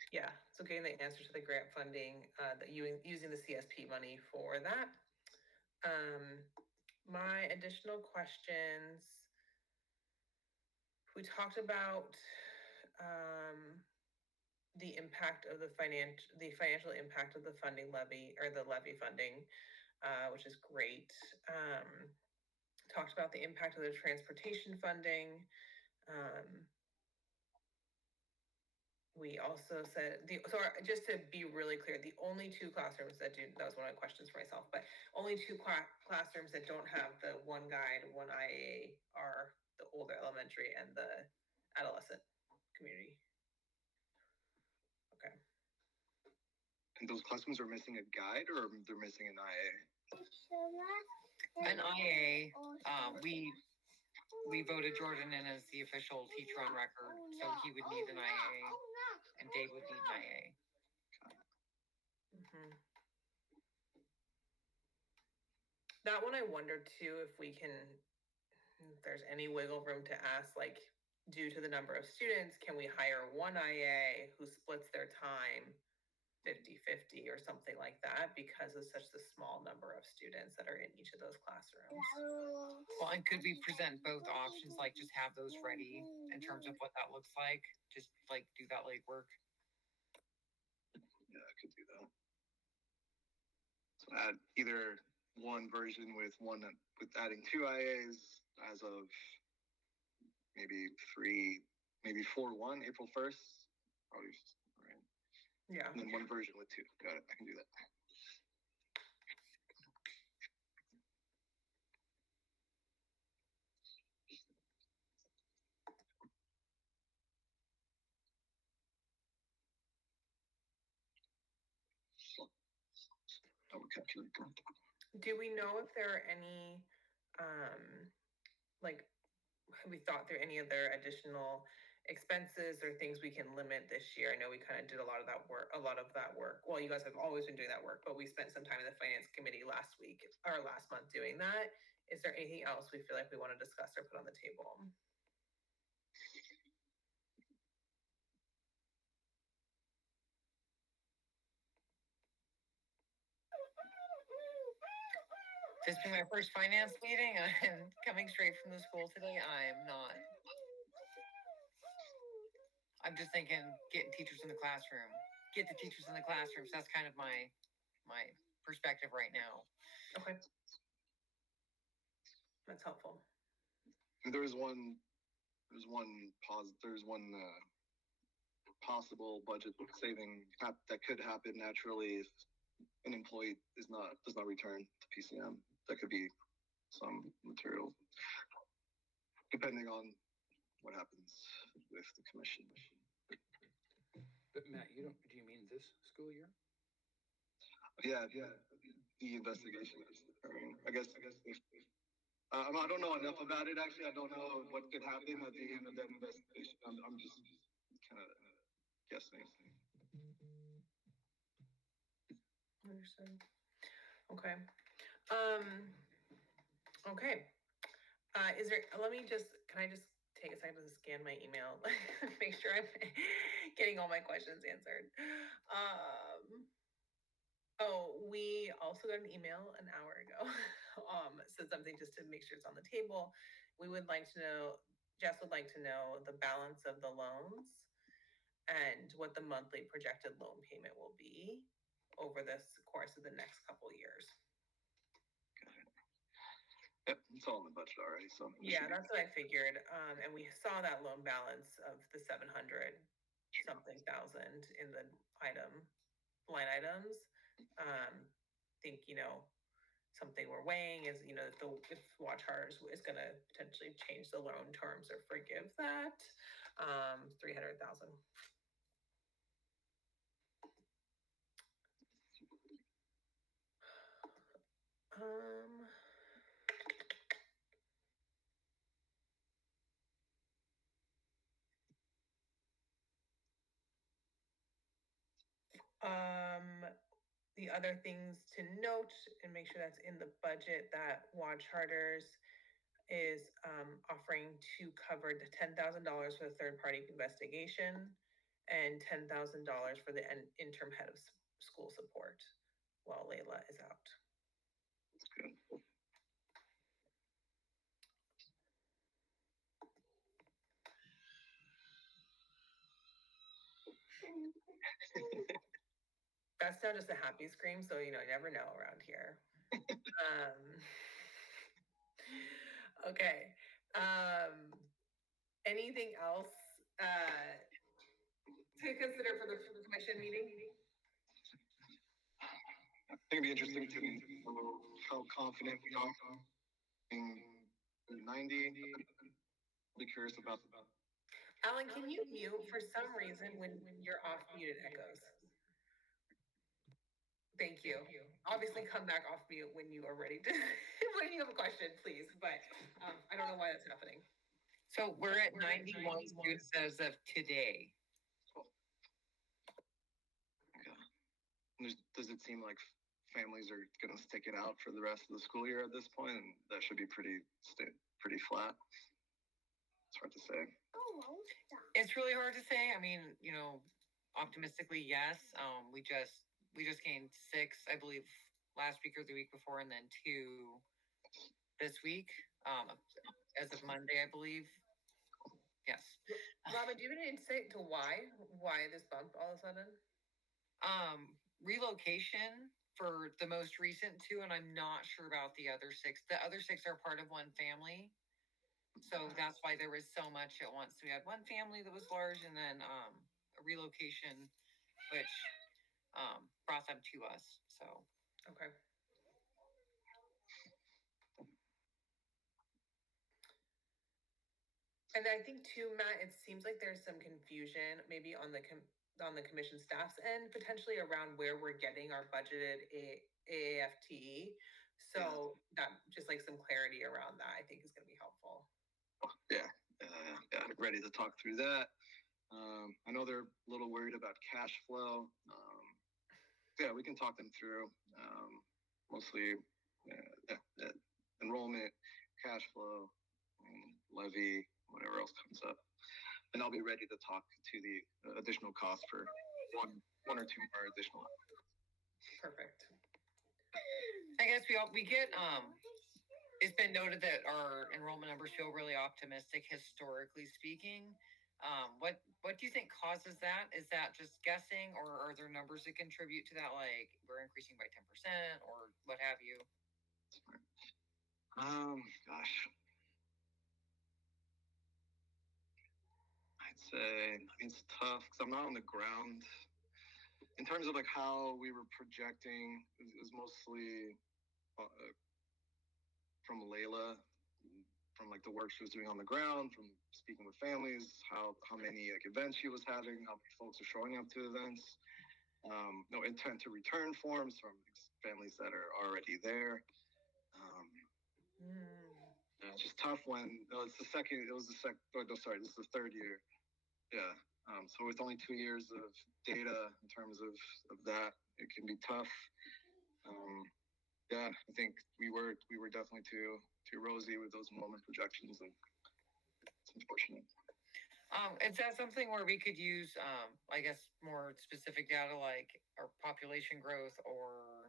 Yeah, so getting the answer to the grant funding, that using the CSP money for that. My additional questions, we talked about the impact of the financial impact of the funding levy, or the levy funding, which is great. Talked about the impact of the transportation funding. we also said just to be really clear, the only two classrooms that was one of my questions for myself, but only two classrooms that don't have the one guide, one IA are the older elementary and the adolescent community. Okay. And those classrooms are missing a guide, or they're missing an IA? An IA, we voted Jordan in as the official teacher on record, so he would need an IA, and Dave would need an IA. Mm-hmm. That one I wonder too if there's any wiggle room to ask, like, due to the number of students, can we hire one IA who splits their time 50-50 or something like that, because of such the small number of students that are in each of those classrooms? Well, and could we present both options, like just have those ready in terms of what that looks like? Just like do that legwork. Yeah, I could do that. So add either one version with adding two IAs as of maybe 4/1, April 1st. Probably, right? Yeah. And then one version with two. Got it. I can do that. Do we know if there are any, like, have we thought through any other additional expenses or things we can limit this year? I know we kind of did a lot of that work. Well, you guys have always been doing that work, but we spent some time in the finance committee last month doing that. Is there anything else we feel like we want to discuss or put on the table? This being my first finance meeting and coming straight from the school today, I'm just thinking getting teachers in the classroom. Get the teachers in the classrooms. That's kind of my perspective right now. Okay. That's helpful. There's one possible budget saving that could happen naturally if an employee does not return to PCM. That could be some material, depending on what happens with the commission. But Matt, do you mean this school year? Yeah. The investigation is occurring. I guess if I don't know enough about it. Actually, I don't know what could happen at the end of that investigation. I'm just kind of guessing. Understood. Okay. Okay. Can I just take a second to scan my email, make sure I'm getting all my questions answered. We also got an email an hour ago, said something just to make sure it's on the table. Jess would like to know the balance of the loans and what the monthly projected loan payment will be over this course of the next couple of years. Yep, it's all in the budget already. So yeah, that's what I figured. And we saw that loan balance of the 700 something thousand in the line items. Think, something we're weighing is, if Watch Harders is going to potentially change the loan terms or forgive that, 300,000. The other things to note and make sure that's in the budget, that Watch Harders is offering to cover the $10,000 for the third-party investigation and $10,000 for the interim head of school support while Layla is out. That's good. That's now just a happy scream, so you never know around here. Okay. Anything else to consider for the commission meeting? I think it'd be interesting to know how confident we are in 90. I'll be curious about Alan, can you mute? For some reason, when you're off mute, it echoes. Thank you. Obviously, come back off mute when you are ready to, when you have a question, please. But I don't know why that's happening. So we're at 91 students as of today. Does it seem like families are going to stick it out for the rest of the school year at this point, and that should be pretty flat? It's hard to say. It's really hard to say. I mean, you know, optimistically, yes. We just gained 6, I believe, last week or the week before, and then 2 this week. As of Monday, I believe. Yes. Robin, do you have any insight to why this bump all of a sudden? Relocation for the most recent 2, and I'm not sure about the other 6. The other 6 are part of one family. So that's why there was so much at once. We had one family that was large, and then a relocation, which brought them to us. So okay. And I think too, Matt, it seems like there's some confusion maybe on the commission staff's end, potentially around where we're getting our budgeted AAFTE. So that just like some clarity around that, I think is going to be helpful. Yeah, ready to talk through that. I know they're a little worried about cash flow. Yeah, we can talk them through. Mostly enrollment, cash flow, levy, whatever else comes up. And I'll be ready to talk to the additional cost for one or 2 more additional. Perfect. I guess we get it's been noted that our enrollment numbers feel really optimistic historically speaking. What do you think causes that? Is that just guessing, or are there numbers that contribute to that, like we're increasing by 10% or what have you? Gosh, I'd say it's tough because I'm not on the ground. In terms of like how we were projecting, it was mostly from Layla, from like the work she was doing on the ground, from speaking with families, how many like events she was having, how many folks are showing up to events. No intent to return forms from families that are already there. It's just tough when this is the 3rd year. Yeah. So with only 2 years of data in terms of that, it can be tough. Yeah, I think we were definitely too rosy with those enrollment projections, and it's unfortunate. Is that something where we could use, I guess, more specific data like our population growth, or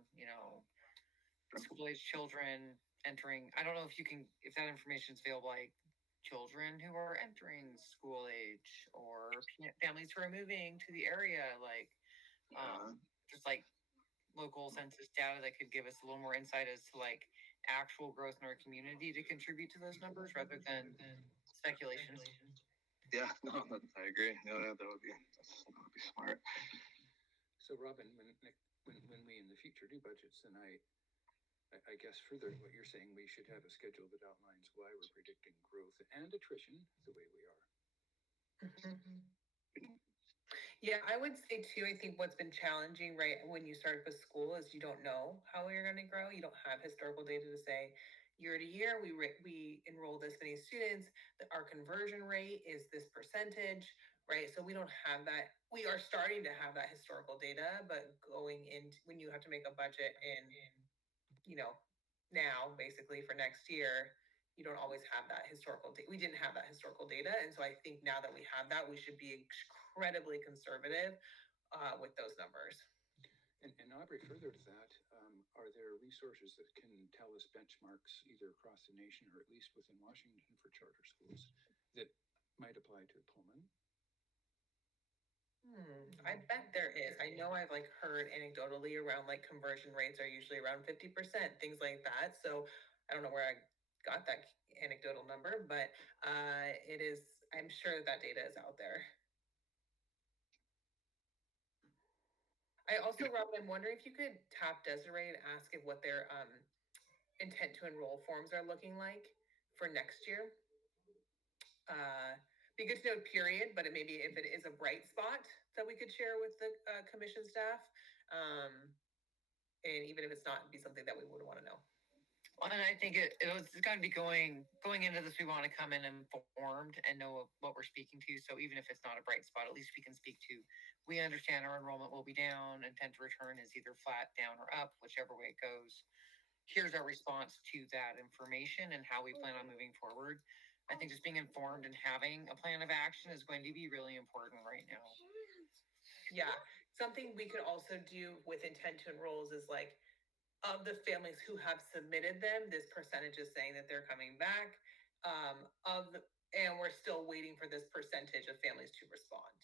school-age children entering? I don't know if that information is available, like children who are entering school age, or families who are moving to the area, like just like local census data that could give us a little more insight as to like actual growth in our community to contribute to those numbers rather than speculation. Yeah, no, I agree. No, that would be smart. So, Robin, when we in the future do budgets, then I guess further what you're saying, we should have a schedule that outlines why we're predicting growth and attrition the way we are. Yeah, I would say too, I think what's been challenging, right, when you start with school is you don't know how you're going to grow. You don't have historical data to say year to year, we enroll this many students, our conversion rate is this percentage, right? So we don't have that. We are starting to have that historical data, but going into when you have to make a budget in now basically for next year, you don't always have that historical data. We didn't have that historical data. And so I think now that we have that, we should be incredibly conservative with those numbers. And Aubrey, further to that, are there resources that can tell us benchmarks either across the nation or at least within Washington for charter schools that might apply to Pullman? I bet there is. I know I've like heard anecdotally around like conversion rates are usually around 50%, things like that. So I don't know where I got that anecdotal number, but it is, I'm sure that data is out there. I also, Robin, I'm wondering if you could tap Desiree and ask if what their intent to enroll forms are looking like for next year. Be good to know period, but it maybe if it is a bright spot that we could share with the commission staff. And even if it's not, be something that we would want to know. Well, and I think it's going to be going into this. We want to come in informed and know what we're speaking to. So even if it's not a bright spot, at least we can speak to. We understand our enrollment will be down. Intent to return is either flat, down, or up, whichever way it goes. Here's our response to that information and how we plan on moving forward. I think just being informed and having a plan of action is going to be really important right now. Yeah, something we could also do with intent to enrolls is like, of the families who have submitted them, this percentage is saying that they're coming back. And we're still waiting for this percentage of families to respond.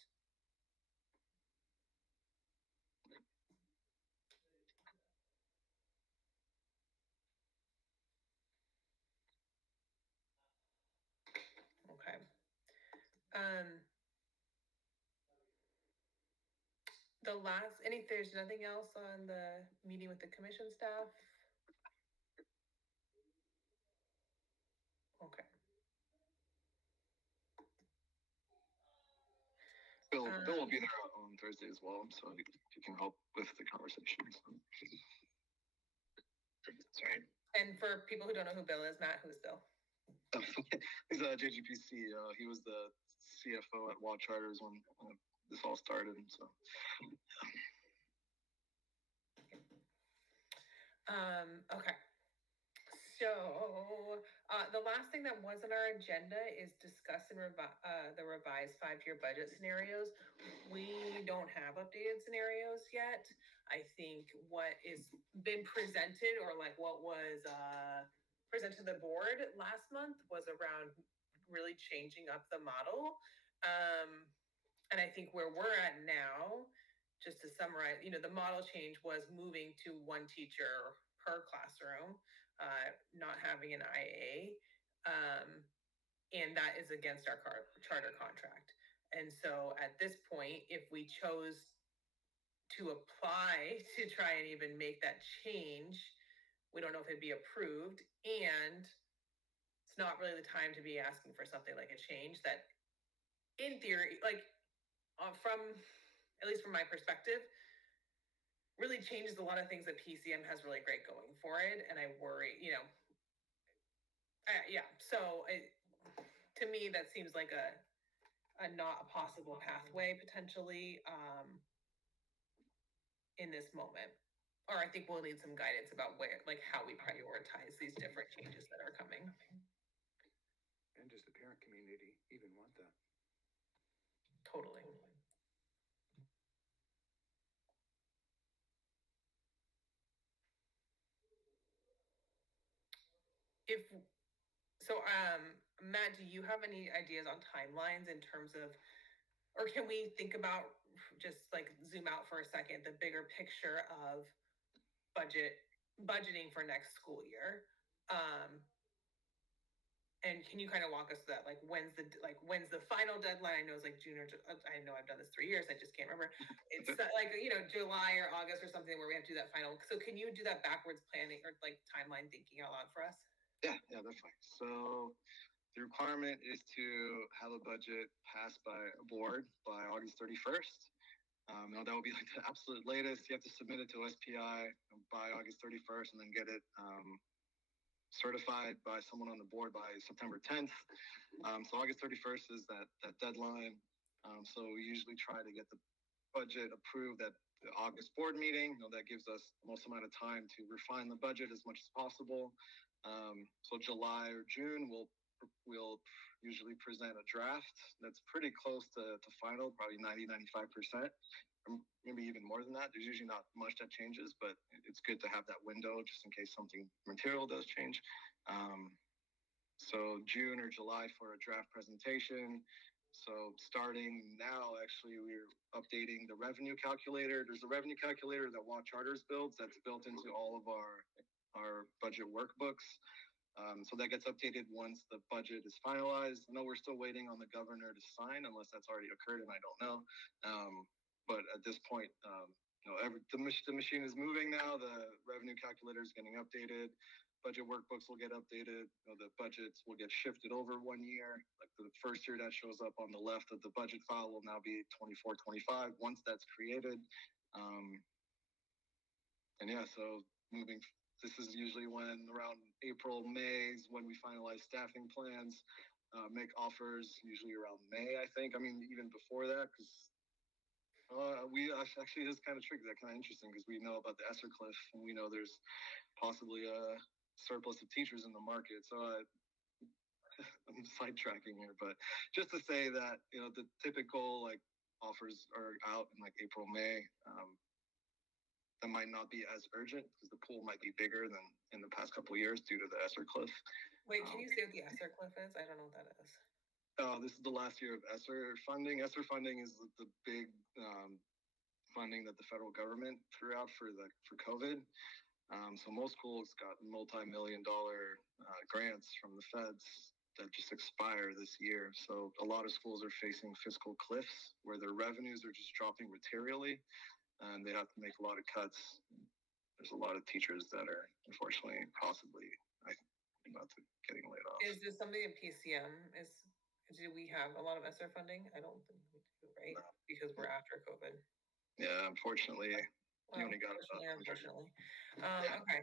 Okay. There's nothing else on the meeting with the commission staff? Okay. Bill will be there on Thursday as well, so he can help with the conversation. Sorry. And for people who don't know who Bill is, Matt, who's Bill? He's a JGPC. He was the CFO at Wild Charters when this all started. So. Okay. So the last thing that was on our agenda is discuss and the revised 5-year budget scenarios. We don't have updated scenarios yet. I think what is been presented, or like what was presented to the board last month, was around really changing up the model. And I think where we're at now, just to summarize, the model change was moving to 1 teacher per classroom, not having an IA. And that is against our charter contract. And so at this point, if we chose to apply to try and even make that change, we don't know if it'd be approved. And it's not really the time to be asking for something like a change that, in theory, like from, at least from my perspective, really changes a lot of things that PCM has really great going for it. And I worry, yeah. So to me, that seems like a not a possible pathway potentially in this moment. Or I think we'll need some guidance about how we prioritize these different changes that are coming. And does the parent community even want that? Totally. Matt, do you have any ideas on timelines in terms of, or can we think about, just like zoom out for a second, the bigger picture of budgeting for next school year? And can you kind of walk us through that? When's the final deadline? I know it's like June or I know I've done this 3 years. I just can't remember. It's July or August or something where we have to do that final. So can you do that backwards planning or timeline thinking out loud for us? Yeah, definitely. So the requirement is to have a budget passed by a board by August 31st. That will be like the absolute latest. You have to submit it to SPI by August 31st and then get it certified by someone on the board by September 10th. So August 31st is that deadline. So we usually try to get the budget approved at the August board meeting. That gives us the most amount of time to refine the budget as much as possible. So July or June, we'll usually present a draft that's pretty close to final, probably 90-95%. Maybe even more than that. There's usually not much that changes, but it's good to have that window just in case something material does change. So June or July for a draft presentation. So starting now, actually, we're updating the revenue calculator. There's a revenue calculator that Wild Charters builds that's built into all of our budget workbooks. So that gets updated once the budget is finalized. I know we're still waiting on the governor to sign, unless that's already occurred, and I don't know. But at this point, the machine is moving now. The revenue calculator is getting updated. Budget workbooks will get updated. The budgets will get shifted over 1 year. Like the first year that shows up on the left of the budget file will now be 24-25 once that's created. And yeah, so moving, this is usually when around April, May is when we finalize staffing plans, make offers, usually around May, I think. I mean, even before that, because we actually, it's kind of tricky, that kind of interesting, because we know about the ESSER cliff, and we know there's possibly a surplus of teachers in the market. So I'm sidetracking here, but just to say that, the typical like offers are out in like April, May. That might not be as urgent because the pool might be bigger than in the past couple of years due to the ESSER cliff. Wait, can you say what the ESSER cliff is? I don't know what that is. This is the last year of ESSER funding. ESSER funding is the big funding that the federal government threw out for COVID. So most schools got multi-million-dollar grants from the feds that just expire this year. So a lot of schools are facing fiscal cliffs where their revenues are just dropping materially, and they have to make a lot of cuts. There's a lot of teachers that are unfortunately possibly about to getting laid off. Is this something in PCM? Do we have a lot of ESSER funding? I don't think we do, right? No. Because we're after COVID. Yeah, unfortunately, well, you only got unfortunately. Okay.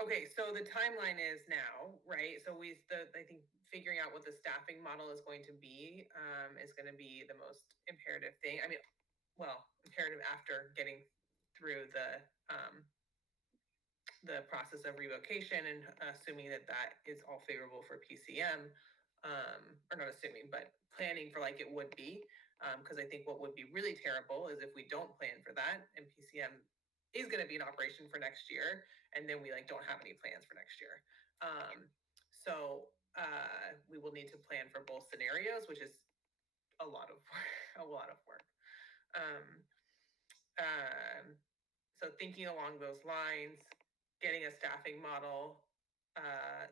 Okay, so the timeline is now, right? So I think figuring out what the staffing model is going to be the most imperative thing. I mean, well, imperative after getting through the process of revocation and assuming that is all favorable for PCM, or not assuming, but planning for like it would be, because I think what would be really terrible is if we don't plan for that and PCM is going to be in operation for next year, and then we like don't have any plans for next year. So we will need to plan for both scenarios, which is a lot of work. So thinking along those lines, getting a staffing model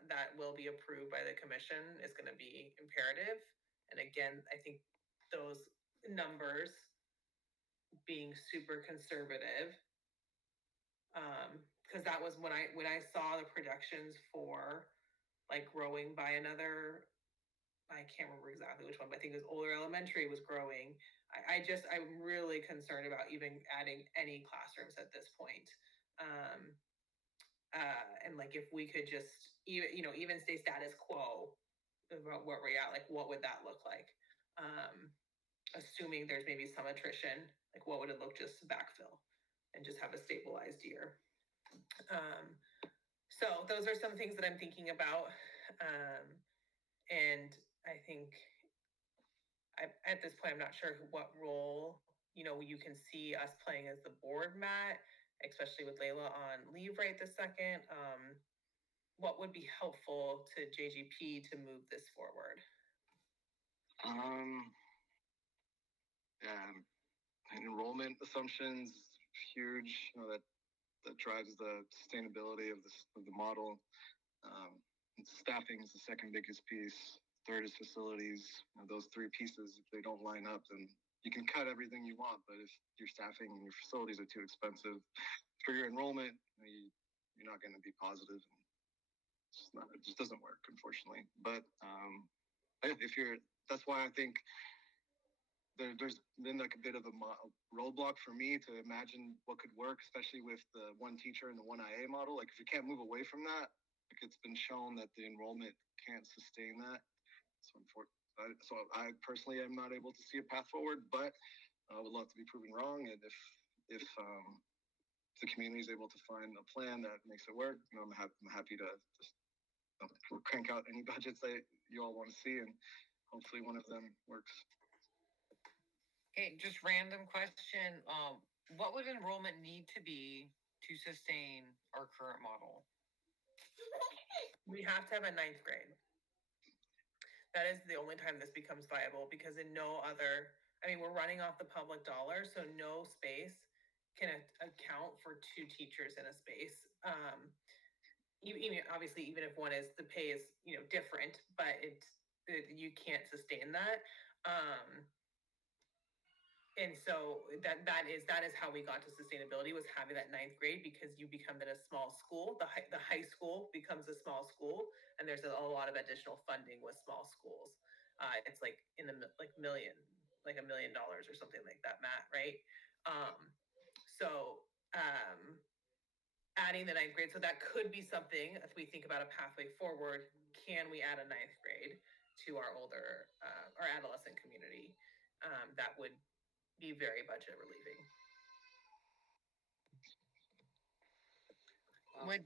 that will be approved by the commission is going to be imperative. And again, I think those numbers being super conservative, because that was when I saw the projections for like growing by another, I can't remember exactly which one, but I think it was Older Elementary was growing. I'm really concerned about even adding any classrooms at this point. And like if we could just even stay status quo about where we're at, like what would that look like? Assuming there's maybe some attrition, like what would it look just to backfill and just have a stabilized year? So those are some things that I'm thinking about. And I think at this point, I'm not sure what role, you can see us playing as the board, Matt, especially with Layla on leave right this second. What would be helpful to JGP to move this forward? Yeah, enrollment assumptions, huge. That drives the sustainability of the model. Staffing is the second biggest piece. Third is facilities. Those three pieces, if they don't line up, then you can cut everything you want, but if your staffing and your facilities are too expensive for your enrollment, you're not going to be positive. It just doesn't work, unfortunately. But that's why I think there's been like a bit of a roadblock for me to imagine what could work, especially with the one teacher and the one IA model. Like if you can't move away from that, like it's been shown that the enrollment can't sustain that. So I personally am not able to see a path forward, but I would love to be proven wrong. And if the community is able to find a plan that makes it work, I'm happy to just crank out any budgets that you all want to see, and hopefully one of them works. Okay, just random question. What would enrollment need to be to sustain our current model? We have to have a 9th grade. That is the only time this becomes viable, because in no other, we're running off the public dollar, so no space can account for 2 teachers in a space. Even obviously, even if one is, the pay is, different, but you can't sustain that. And so that is how we got to sustainability, was having that ninth grade, because you become then a small school. The high school becomes a small school, and there's a lot of additional funding with small schools. It's like in the like $1 million or something like that, Matt, right? So adding the ninth grade, so that could be something as we think about a pathway forward. Can we add a ninth grade to our older our adolescent community? That would be very budget relieving. Would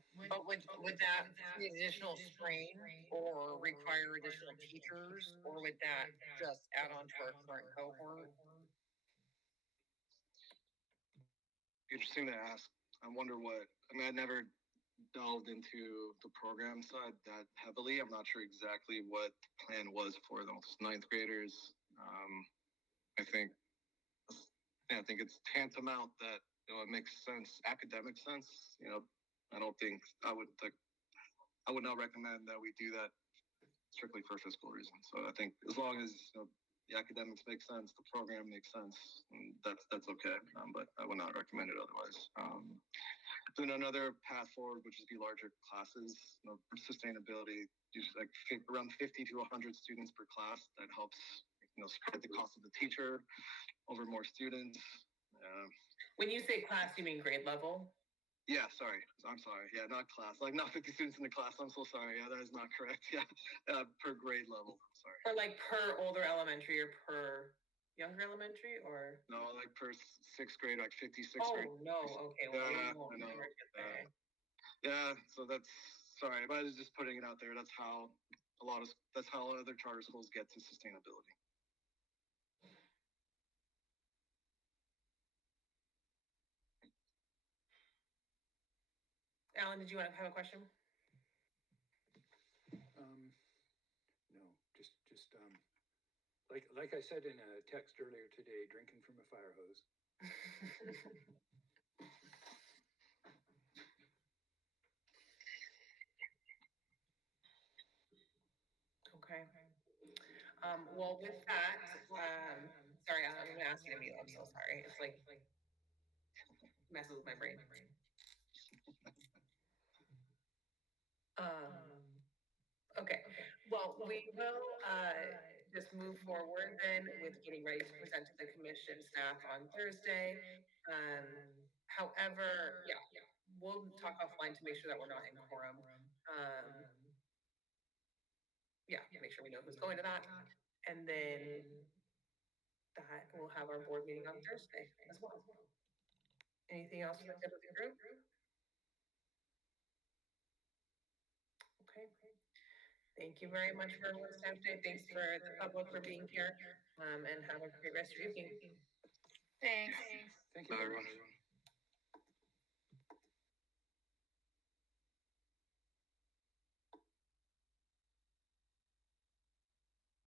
that be additional strain or require additional teachers, or would that just add on to our current cohort? Interesting to ask. I wonder what, I mean, I never delved into the program side that heavily. I'm not sure exactly what the plan was for those ninth graders. I think it's tantamount that, you know, it makes sense, academic sense. You know, I don't think I would not recommend that we do that strictly for fiscal reasons. So I think as long as, you know, the academics make sense, the program makes sense, and that's okay. But I would not recommend it otherwise. Then another path forward, which is the larger classes, you know, sustainability, just like around 50 to 100 students per class. That helps, you know, spread the cost of the teacher over more students. When you say class, you mean grade level? Yeah, sorry. I'm sorry. Yeah, not class. Like not 50 students in the class. I'm so sorry. Yeah, that is not correct. Yeah, per grade level. Sorry. Or like per older elementary or per younger elementary, or? No, like per sixth grade, like 56th grade. Oh, no, okay. Well, I know. Yeah, so that's, sorry, but I was just putting it out there. That's how other charter schools get to sustainability. Alan, did you want to have a question? No, just like I said in a text earlier today, drinking from a fire hose. Okay. Well, with that, sorry, I'm gonna ask you to mute. I'm so sorry. It's like messes with my brain. Okay. Well, we will just move forward then with getting ready to present to the commission staff on Thursday. However, yeah, we'll talk offline to make sure that we're not in quorum. Yeah, make sure we know who's going to that. And then that we'll have our board meeting on Thursday as well. Anything else for the group? Okay. Thank you very much for everyone's time today. Thanks for the public for being here. And have a great rest of your evening. Thanks. Thank you, everyone.